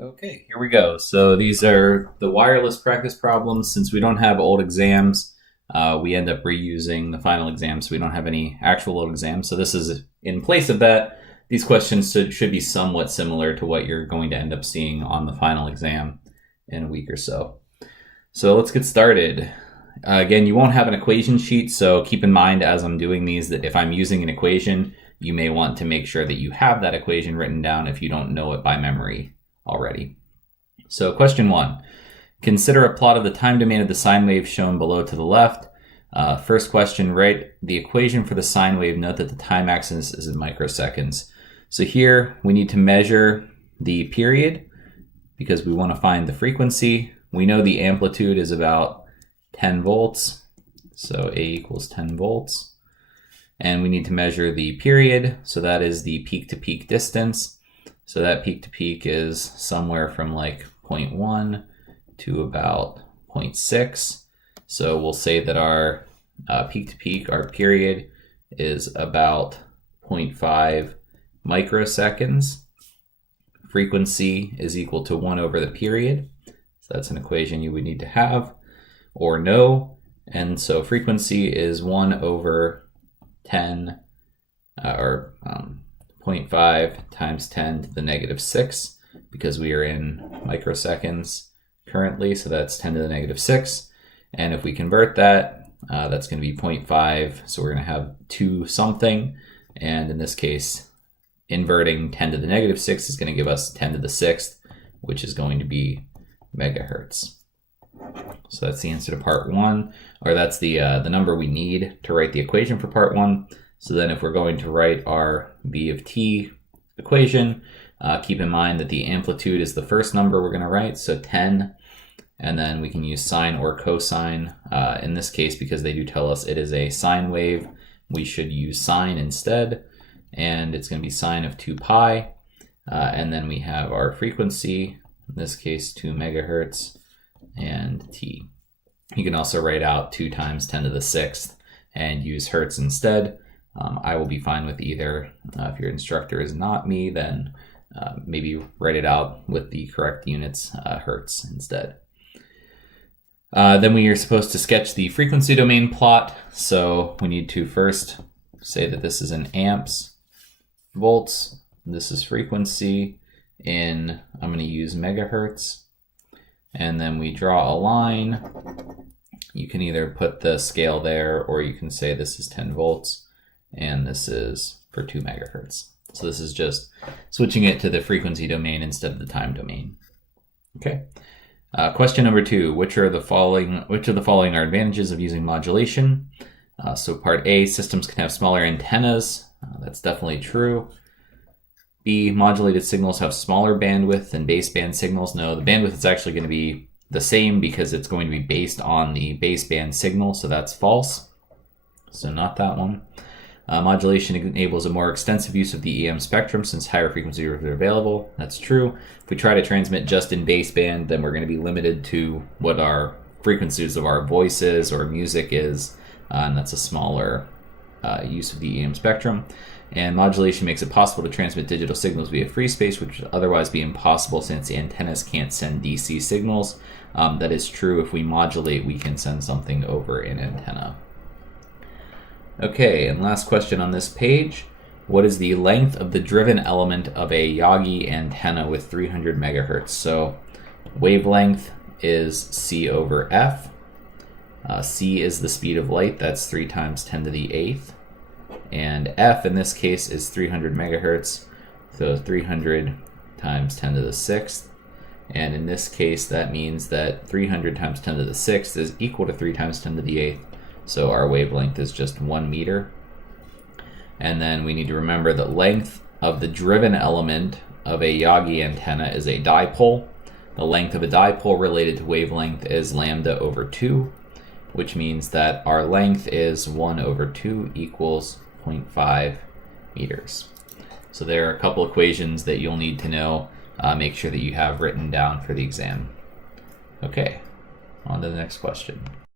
Okay, here we go. So these are the wireless practice problems. Since we don't have old exams, we end up reusing the final exam, so we don't have any actual old exams. So this is in place of that. These questions should be somewhat similar to what you're going to end up seeing on the final exam in a week or so. So let's get started. Again, you won't have an equation sheet, so keep in mind as I'm doing these that if I'm using an equation, you may want to make sure that you have that equation written down if you don't know it by memory already. So question 1, consider a plot of the time domain of the sine wave shown below to the left. First question, write the equation for the sine wave. Note that the time axis is in microseconds. So here we need to measure the period because we want to find the frequency. We know the amplitude is about 10 volts, so A equals 10 volts. And we need to measure the period, so that is the peak to peak distance. So that peak to peak is somewhere from like 0.1 to about 0.6. So we'll say that our peak to peak, our period, is about 0.5 microseconds. Frequency is equal to 1 over the period. So that's an equation you would need to have or know. And so frequency is 1 over 10 or 0.5 times 10 to the negative 6 because we are in microseconds currently. So that's 10 to the negative 6. And if we convert that, that's going to be 0.5. So we're going to have 2 something. And in this case, inverting 10 to the negative 6 is going to give us 10 to the 6th, which is going to be megahertz. So that's the answer to part 1, or that's the number we need to write the equation for part 1. So then if we're going to write our v of t equation, keep in mind that the amplitude is the first number we're going to write, so 10, and then we can use sine or cosine. In this case, because they do tell us it is a sine wave, we should use sine instead, and it's going to be sine of 2 pi, and then we have our frequency, in this case 2 megahertz, and t. You can also write out 2 times 10 to the 6th and use hertz instead. I will be fine with either. If your instructor is not me, then maybe write it out with the correct units, hertz instead. Then we are supposed to sketch the frequency domain plot. So we need to first say that this is in amps, volts. This is frequency in, I'm going to use megahertz. And then we draw a line. You can either put the scale there, or you can say this is 10 volts, and this is for 2 megahertz. So this is just switching it to the frequency domain instead of the time domain. Okay. Question number 2, which of the following are advantages of using modulation? So part A, systems can have smaller antennas. That's definitely true. B, modulated signals have smaller bandwidth than baseband signals. No, the bandwidth is actually going to be the same because it's going to be based on the baseband signal, so that's false. So not that one. Modulation enables a more extensive use of the EM spectrum since higher frequencies are available. That's true. If we try to transmit just in baseband, then we're going to be limited to what our frequencies of our voices or music is, and that's a smaller use of the EM spectrum. And modulation makes it possible to transmit digital signals via free space, which would otherwise be impossible since the antennas can't send DC signals. That is true. If we modulate, we can send something over an antenna. Okay, and last question on this page. What is the length of the driven element of a Yagi antenna with 300 megahertz? So wavelength is c over f. C is the speed of light. That's 3 times 10 to the 8th. And f in this case is 300 megahertz, so 300 times 10 to the 6th. And in this case, that means that 300 times 10 to the 6th is equal to 3 times 10 to the 8th. So our wavelength is just 1 meter. And then we need to remember the length of the driven element of a Yagi antenna is a dipole. The length of a dipole related to wavelength is lambda over 2, which means that our length is 1 over 2 equals 0.5 meters. So there are a couple equations that you'll need to know. Make sure that you have written down for the exam. Okay, on to the next question.